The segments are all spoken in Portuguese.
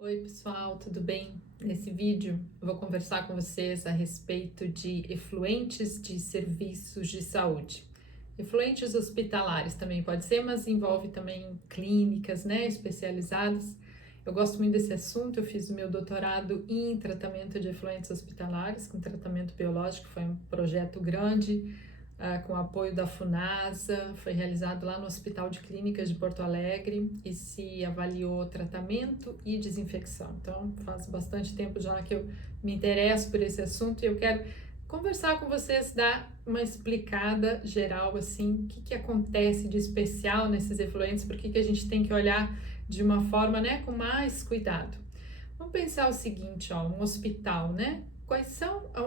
Oi, pessoal, tudo bem? Nesse vídeo eu vou conversar com vocês a respeito de efluentes de serviços de saúde. Efluentes hospitalares também pode ser, mas envolve também clínicas, né, especializadas. Eu gosto muito desse assunto, eu fiz o meu doutorado em tratamento de efluentes hospitalares, com tratamento biológico, foi um projeto grande, com apoio da Funasa, foi realizado lá no Hospital de Clínicas de Porto Alegre e se avaliou tratamento e desinfecção. Então, faz bastante tempo já que eu me interesso por esse assunto e eu quero conversar com vocês, dar uma explicada geral, assim, o que acontece de especial nesses efluentes, por que a gente tem que olhar de uma forma, né, com mais cuidado. Vamos pensar o seguinte, ó, um hospital, né?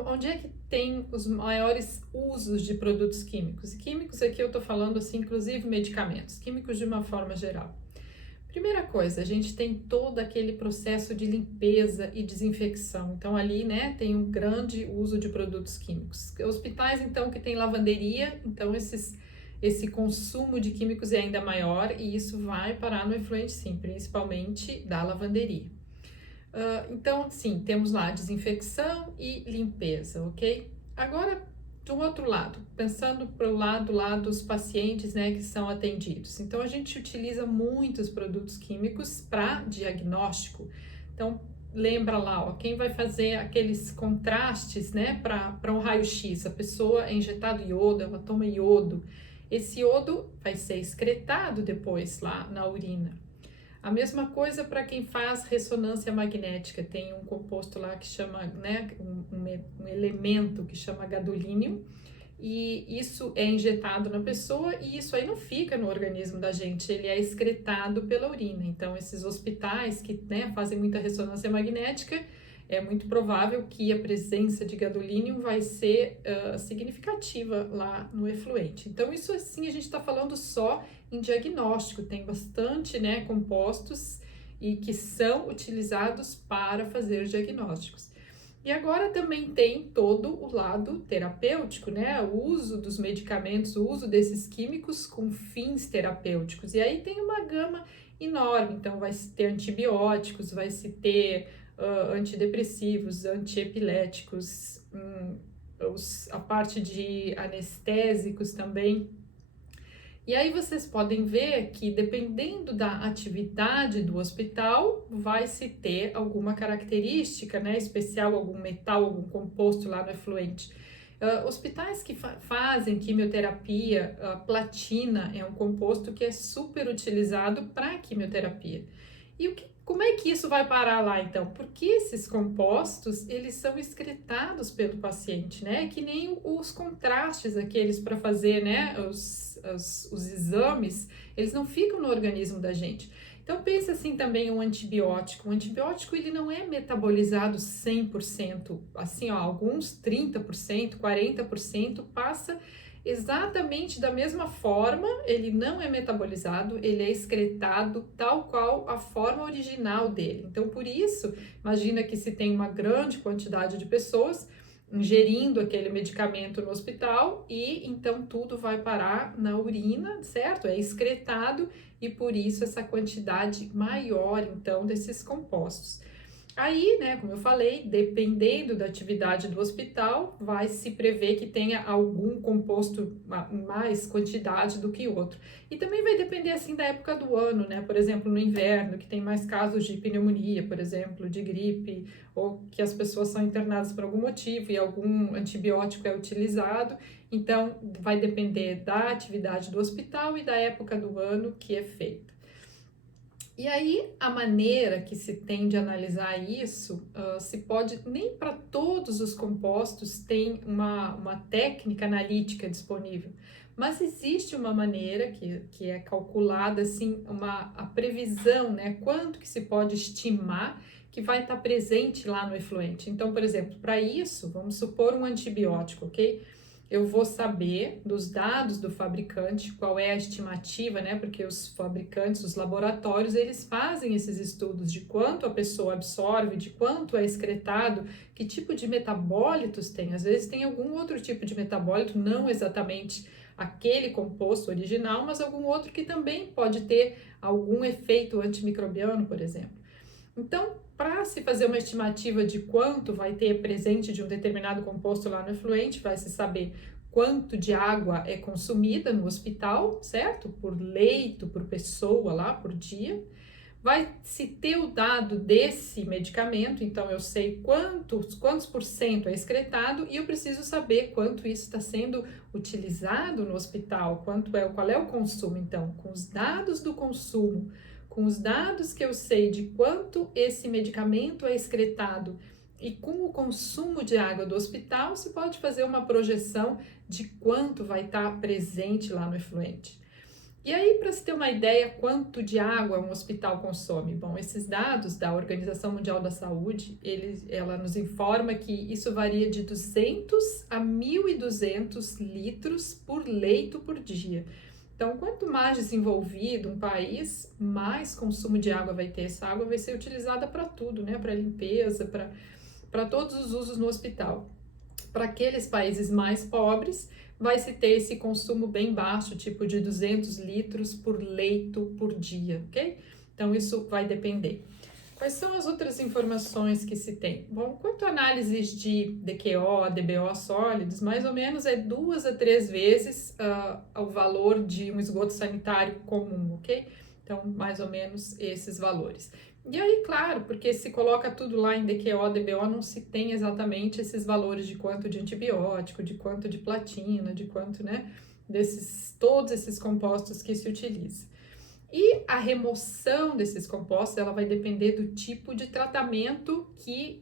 Onde é que tem os maiores usos de produtos químicos? E químicos aqui eu estou falando assim, inclusive medicamentos, químicos de uma forma geral. Primeira coisa, a gente tem todo aquele processo de limpeza e desinfecção. Então ali, né, tem um grande uso de produtos químicos. Hospitais, então, que tem lavanderia, então esse consumo de químicos é ainda maior e isso vai parar no efluente, sim, principalmente da lavanderia. Então, sim, temos lá desinfecção e limpeza, ok? Agora, do outro lado, pensando para o lado lá dos pacientes, né, que são atendidos. Então, a gente utiliza muitos produtos químicos para diagnóstico. Então, lembra lá, ó, quem vai fazer aqueles contrastes, né, para um raio-x? A pessoa é injetado iodo, ela toma iodo. Esse iodo vai ser excretado depois lá na urina. A mesma coisa para quem faz ressonância magnética, tem um composto lá que chama, né, um elemento que chama gadolínio, e isso é injetado na pessoa e isso aí não fica no organismo da gente, ele é excretado pela urina. Então, esses hospitais que, né, fazem muita ressonância magnética, é muito provável que a presença de gadolínio vai ser significativa lá no efluente. Então, isso assim a gente está falando só em diagnóstico, tem bastante, né, compostos e que são utilizados para fazer diagnósticos. E agora também tem todo o lado terapêutico, né? O uso dos medicamentos, o uso desses químicos com fins terapêuticos. E aí tem uma gama enorme, então vai se ter antibióticos, vai se ter antidepressivos, antiepiléticos, a parte de anestésicos também. E aí vocês podem ver que dependendo da atividade do hospital, vai se ter alguma característica, né, especial, algum metal, algum composto lá no efluente. Hospitais que fazem quimioterapia, a platina é um composto que é super utilizado para quimioterapia. E como é que isso vai parar lá então? Porque esses compostos, eles são excretados pelo paciente, né? Que nem os contrastes aqueles para fazer, né, os exames, eles não ficam no organismo da gente. Então pensa assim também um antibiótico. Um antibiótico ele não é metabolizado 100%, assim, ó, alguns 30%, 40% passa exatamente da mesma forma, ele não é metabolizado, ele é excretado tal qual a forma original dele. Então, por isso, imagina que se tem uma grande quantidade de pessoas ingerindo aquele medicamento no hospital e então tudo vai parar na urina, certo? É excretado e por isso essa quantidade maior então desses compostos. Aí, né, como eu falei, dependendo da atividade do hospital, vai se prever que tenha algum composto em mais quantidade do que outro. E também vai depender, assim, da época do ano, né? Por exemplo, no inverno, que tem mais casos de pneumonia, por exemplo, de gripe, ou que as pessoas são internadas por algum motivo e algum antibiótico é utilizado. Então, vai depender da atividade do hospital e da época do ano que é feito. E aí, a maneira que se tem de analisar isso, se pode, nem para todos os compostos tem uma técnica analítica disponível, mas existe uma maneira que é calculada, assim, a previsão, né, quanto que se pode estimar que vai estar presente lá no efluente. Então, por exemplo, para isso, vamos supor um antibiótico, ok? Eu vou saber dos dados do fabricante qual é a estimativa, né? Porque os fabricantes, os laboratórios, eles fazem esses estudos de quanto a pessoa absorve, de quanto é excretado, que tipo de metabólitos tem. Às vezes tem algum outro tipo de metabólito, não exatamente aquele composto original, mas algum outro que também pode ter algum efeito antimicrobiano, por exemplo. Então, para se fazer uma estimativa de quanto vai ter presente de um determinado composto lá no efluente, vai se saber quanto de água é consumida no hospital, certo? Por leito, por pessoa lá, por dia. Vai se ter o dado desse medicamento, então eu sei quantos por cento é excretado e eu preciso saber quanto isso está sendo utilizado no hospital, qual é o consumo. Então, com os dados do consumo, com os dados que eu sei de quanto esse medicamento é excretado e com o consumo de água do hospital, se pode fazer uma projeção de quanto vai estar presente lá no efluente. E aí, para se ter uma ideia quanto de água um hospital consome? Bom, esses dados da Organização Mundial da Saúde, ela nos informa que isso varia de 200 a 1.200 litros por leito por dia. Então, quanto mais desenvolvido um país, mais consumo de água vai ter. Essa água vai ser utilizada para tudo, né? Para limpeza, para todos os usos no hospital. Para aqueles países mais pobres, vai se ter esse consumo bem baixo, tipo de 200 litros por leito por dia, ok? Então, isso vai depender. Quais são as outras informações que se tem? Bom, quanto a análises de DQO, DBO sólidos, mais ou menos é 2 a 3 vezes o valor de um esgoto sanitário comum, ok? Então, mais ou menos esses valores. E aí, claro, porque se coloca tudo lá em DQO, DBO, não se tem exatamente esses valores de quanto de antibiótico, de quanto de platina, de quanto, né, todos esses compostos que se utilizam. E a remoção desses compostos, ela vai depender do tipo de tratamento que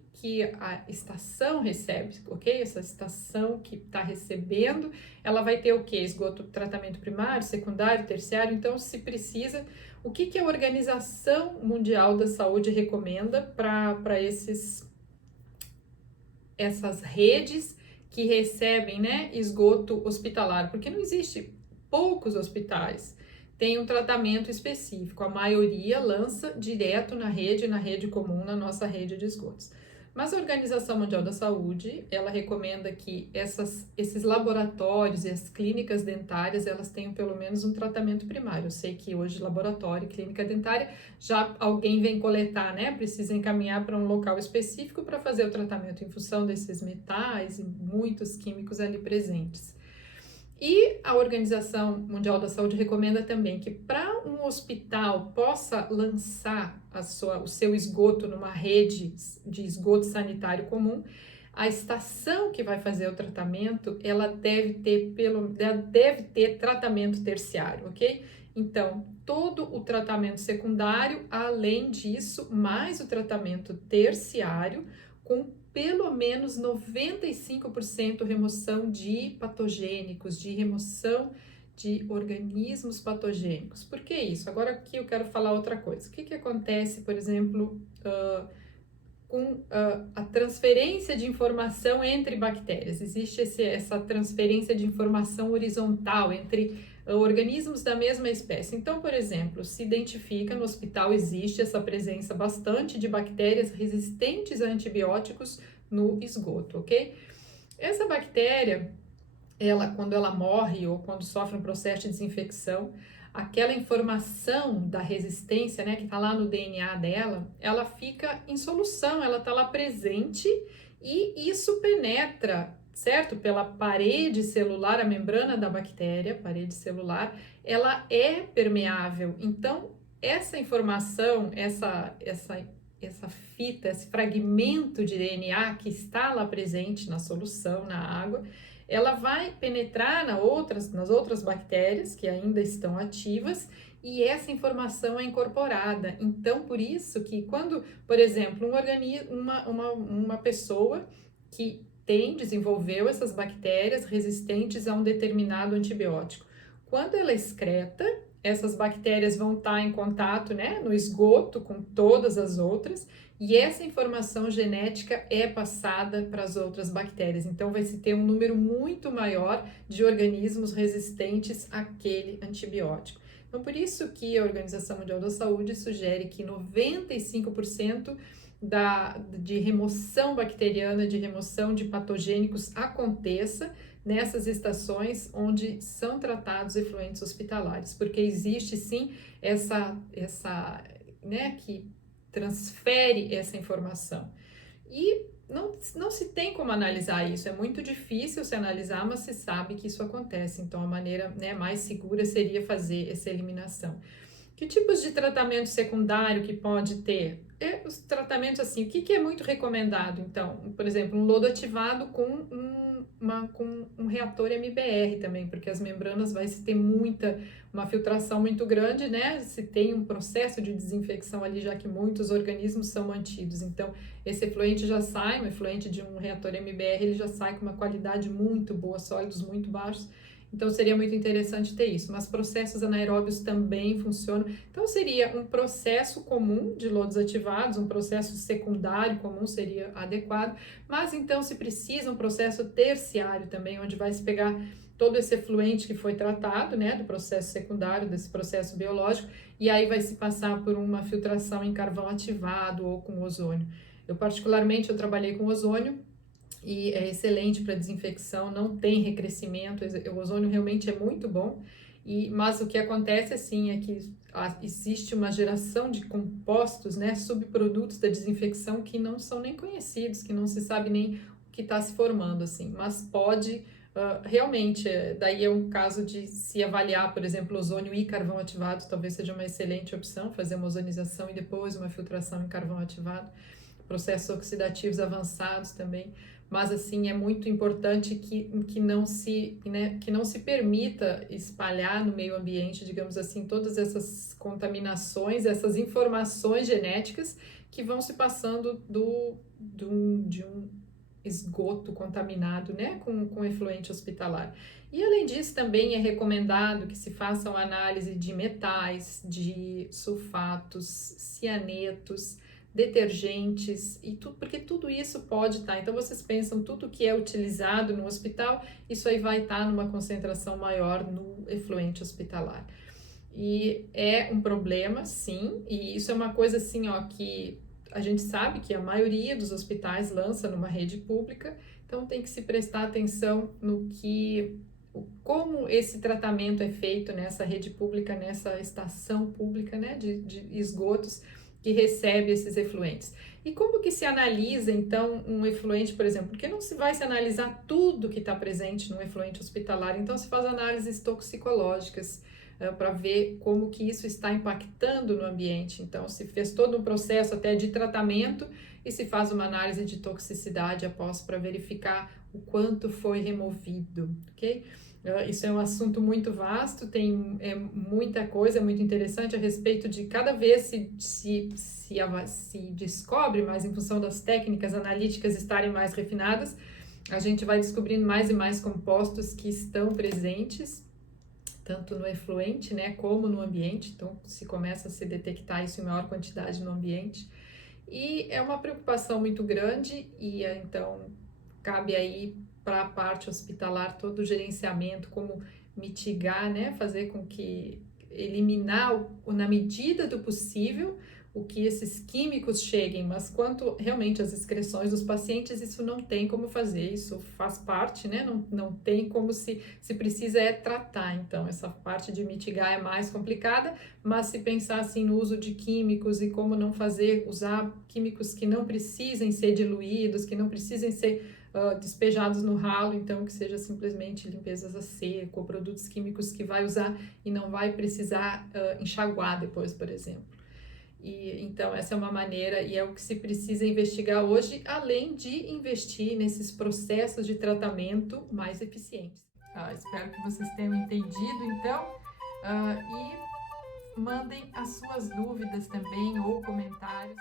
a estação recebe, ok? Essa estação que está recebendo, ela vai ter o quê? Esgoto, tratamento primário, secundário, terciário. Então, se precisa, o que a Organização Mundial da Saúde recomenda para essas redes que recebem, né, esgoto hospitalar? Porque não existe poucos hospitais tem um tratamento específico. A maioria lança direto na rede comum, na nossa rede de esgotos. Mas a Organização Mundial da Saúde, ela recomenda que esses laboratórios e as clínicas dentárias, elas tenham pelo menos um tratamento primário. Eu sei que hoje laboratório e clínica dentária, já alguém vem coletar, né? Precisa encaminhar para um local específico para fazer o tratamento em função desses metais e muitos químicos ali presentes. E a Organização Mundial da Saúde recomenda também que para um hospital possa lançar o seu esgoto numa rede de esgoto sanitário comum, a estação que vai fazer o tratamento, ela deve ter tratamento terciário, ok? Então, todo o tratamento secundário, além disso, mais o tratamento terciário, com pelo menos 95% remoção de patogênicos, de remoção de organismos patogênicos. Por que isso? Agora aqui eu quero falar outra coisa. O que acontece, por exemplo, com a transferência de informação entre bactérias? Existe essa transferência de informação horizontal entre organismos da mesma espécie. Então, por exemplo, se identifica no hospital, existe essa presença bastante de bactérias resistentes a antibióticos no esgoto, ok? Essa bactéria, quando ela morre ou quando sofre um processo de desinfecção, aquela informação da resistência, né, que está lá no DNA dela, ela fica em solução, ela está lá presente e isso penetra, certo? Pela parede celular, a membrana da bactéria, parede celular, ela é permeável. Então, essa informação, essa fita, esse fragmento de DNA que está lá presente na solução, na água, ela vai penetrar nas outras bactérias que ainda estão ativas e essa informação é incorporada. Então, por isso que quando, por exemplo, uma pessoa que desenvolveu essas bactérias resistentes a um determinado antibiótico, quando ela excreta, essas bactérias vão estar em contato, né, no esgoto com todas as outras, e essa informação genética é passada para as outras bactérias. Então, vai se ter um número muito maior de organismos resistentes àquele antibiótico. Então, por isso que a Organização Mundial da Saúde sugere que 95% de remoção bacteriana, de remoção de patogênicos aconteça nessas estações onde são tratados efluentes hospitalares, porque existe sim essa né, que transfere essa informação. E não se tem como analisar isso, é muito difícil se analisar, mas se sabe que isso acontece. Então, a maneira, né, mais segura seria fazer essa eliminação. Que tipos de tratamento secundário que pode ter? Os tratamentos assim, o que é muito recomendado? Então, por exemplo, um lodo ativado com um reator MBR também, porque as membranas vai se ter uma filtração muito grande, né? Se tem um processo de desinfecção ali, já que muitos organismos são mantidos. Então, esse efluente já sai, um efluente de um reator MBR, ele já sai com uma qualidade muito boa, sólidos muito baixos. Então, seria muito interessante ter isso. Mas processos anaeróbios também funcionam. Então, seria um processo comum de lodos ativados, um processo secundário comum seria adequado. Mas, então, se precisa um processo terciário também, onde vai se pegar todo esse efluente que foi tratado, né, do processo secundário, desse processo biológico, e aí vai se passar por uma filtração em carvão ativado ou com ozônio. Eu, particularmente, eu trabalhei com ozônio, e é excelente para desinfecção, não tem recrescimento, o ozônio realmente é muito bom, mas o que acontece assim é que existe uma geração de compostos, né, subprodutos da desinfecção que não são nem conhecidos, que não se sabe nem o que está se formando, assim, mas pode realmente, daí é um caso de se avaliar, por exemplo, ozônio e carvão ativado, talvez seja uma excelente opção, fazer uma ozonização e depois uma filtração em carvão ativado, processos oxidativos avançados também. Mas assim é muito importante que não se, né, que não se permita espalhar no meio ambiente, digamos assim, todas essas contaminações, essas informações genéticas que vão se passando de um esgoto contaminado, né, com efluente hospitalar. E além disso, também é recomendado que se façam análise de metais, de sulfatos, cianetos, detergentes e tudo, porque tudo isso pode estar. Então vocês pensam tudo que é utilizado no hospital, isso aí vai estar numa concentração maior no efluente hospitalar. E é um problema, sim, e isso é uma coisa assim, ó, que a gente sabe que a maioria dos hospitais lança numa rede pública, então tem que se prestar atenção como esse tratamento é feito nessa rede pública, nessa estação pública, né, de esgotos, que recebe esses efluentes. E como que se analisa, então, um efluente, por exemplo? Porque não se vai se analisar tudo que está presente no efluente hospitalar, então se faz análises toxicológicas para ver como que isso está impactando no ambiente. Então, se fez todo um processo até de tratamento e se faz uma análise de toxicidade após para verificar o quanto foi removido, ok? Isso é um assunto muito vasto, tem muita coisa muito interessante a respeito de cada vez se descobre mais em função das técnicas analíticas estarem mais refinadas, a gente vai descobrindo mais e mais compostos que estão presentes, tanto no efluente, né, como no ambiente, então se começa a se detectar isso em maior quantidade no ambiente, e é uma preocupação muito grande, e então cabe aí para a parte hospitalar todo o gerenciamento, como mitigar, né, fazer com que eliminar na medida do possível o que esses químicos cheguem, mas quanto realmente às excreções dos pacientes, isso não tem como fazer, isso faz parte, né, não tem como se precisa tratar, então essa parte de mitigar é mais complicada, mas se pensar assim no uso de químicos e como não usar químicos que não precisem ser diluídos, que não precisem ser despejados no ralo, então que seja simplesmente limpezas a seco, ou produtos químicos que vai usar e não vai precisar enxaguar depois, por exemplo. E então essa é uma maneira e é o que se precisa investigar hoje, além de investir nesses processos de tratamento mais eficientes. Espero que vocês tenham entendido, então, e mandem as suas dúvidas também ou comentários.